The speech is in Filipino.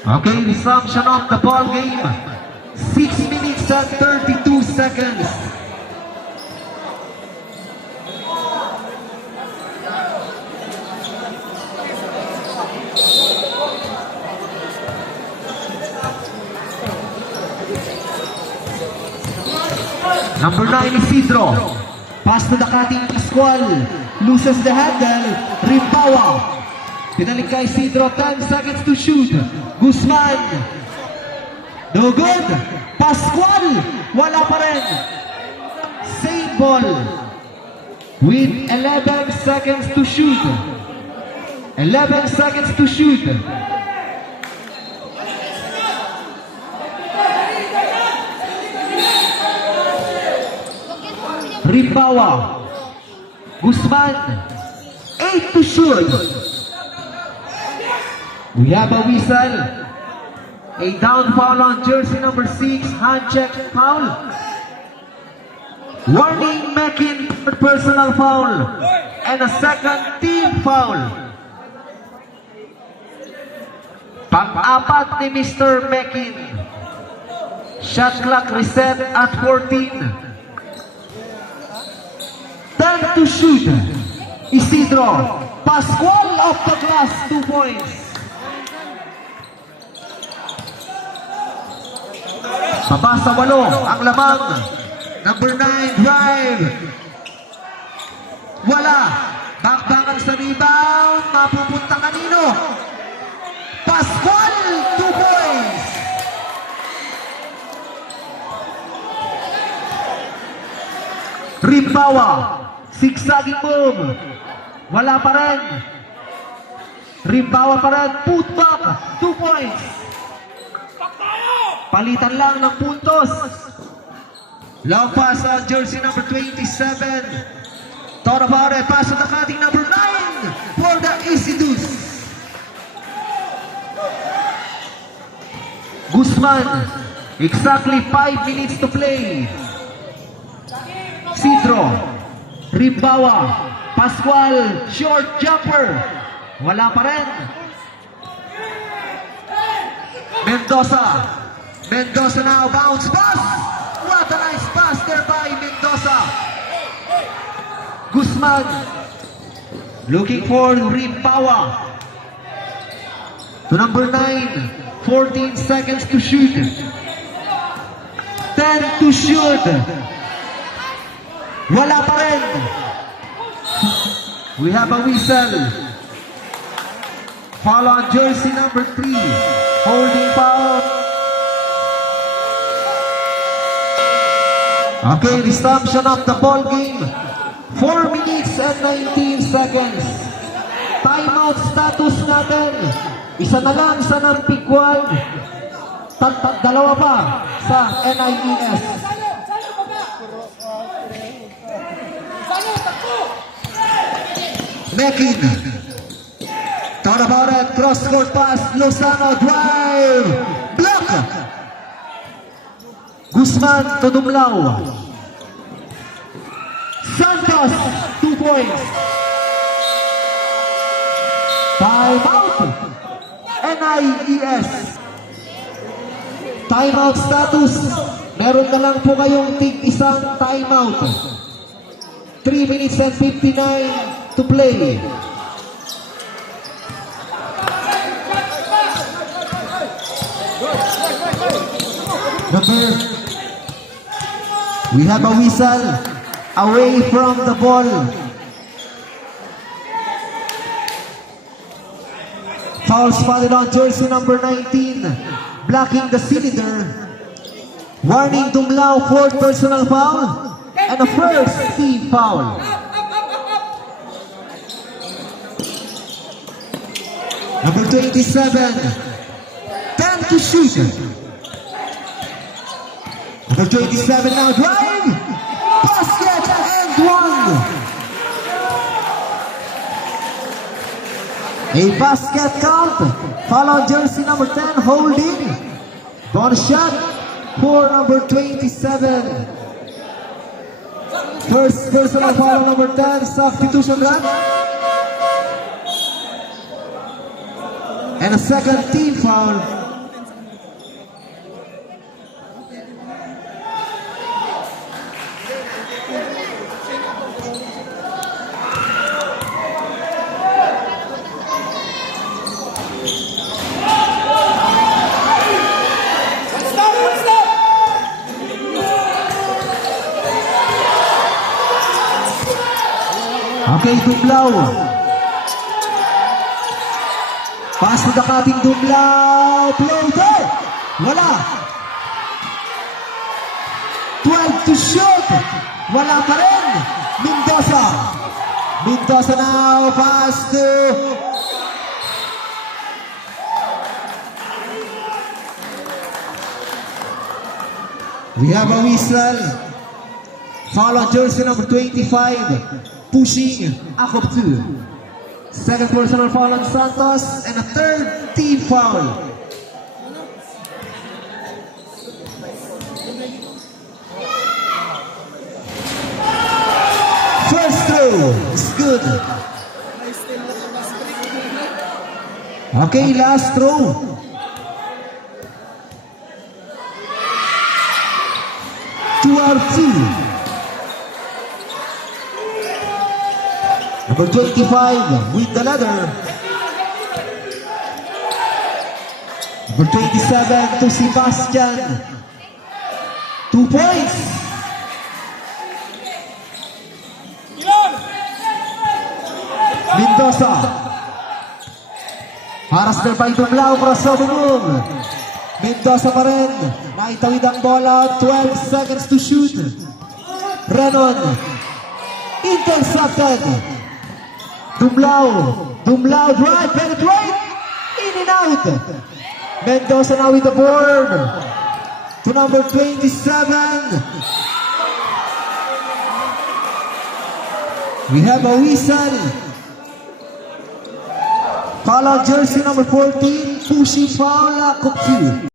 Okay, resumption of the ball game. 6 minutes and 32 seconds. Number 9, Isidro. Pass to the cutting Pascual. Loses the handle. Ripawa. Pinalik kay Isidro. 10 seconds to shoot. Guzman. No good. Pascual. Wala pa rin. Save ball. With 11 seconds to shoot. 11 seconds to shoot. Rimbawa. Guzman. 8 to shoot. We have a whistle. A down foul on jersey number 6. Hand check foul. Warning, Mekin for personal foul. And a second team foul. Pang-apat ni Mr. Mekin. Shot clock reset at 14. 10 to shoot. Isidro. Pascual off the glass. 2 points. Baba sa 8 ang lamang. Number 9 drive. Wala. Bakbakan sa rebound. Mapupunta kanino? Pascual. 2 points. Rimbawa. Zigzagging move. Wala pa rin. Rimbawa pa rin. Putback. 2 points. Palitan lang ng puntos. Long pass on jersey number 27. Thought about it. Pass on the cutting number 9 for the Isidus. Guzman. Exactly 5 minutes to play. Isidro. Rimbawa. Pascual. Short jumper. Wala pa rin. Mendoza. Mendoza now bounce pass. What a nice pass there by Mendoza. Guzman. Looking for Rimbawa. To number 9. 14 seconds to shoot. 10 to shoot. Wala pa rin. We have a whistle. Foul on jersey number 3. Holding foul. Okay, resumption of the ball game. 4 minutes and 19 seconds. Timeout status natin. Isa na lang sa Nampiguan. Dalawa pa sa NIES. Mekin. Thought about it. Cross-court pass. Lozano drive. Block. Guzman to Dumlao. Santos. 2 points. Timeout. NIES. Timeout status. Meron na lang po kayong tig-isang timeout. 3 minutes and 59 to play. We have a whistle away from the ball. Foul spotted on jersey number 19, blocking the cylinder. Warning Dumlao, 4th personal foul and a first team foul. Number 27, 10 to shoot. Number 27 now drive. Basket and 1. A basket count. Foul on jersey number 10 holding. Bonus shot for number 27. First personal foul number 10, substitution run. And a second team foul Okay, Dumlao. Pass to the cutting Dumlao. Floater. Wala. 12 to shoot. Wala pa rin. Mendoza. Mendoza now. Pass to... We have a whistle. Foul on jersey number 25. Pushing Akop 2. Second personal foul on Santos. And a third team foul. First throw is good. Okay, last throw. Two. Number 25 with the leather. Number 27 to Sebastian. 2 points. Mendoza. Haras na pa itong Lao, crossover move. Mendoza pa rin. Naitawid ang bola. 12 seconds to shoot. Renon. Intercepted. Dumlao drive. Penetrate. In and out. Mendoza now with the board. To number 27. We have a whistle. Foul on jersey number 14. Pushing foul. Akop 2.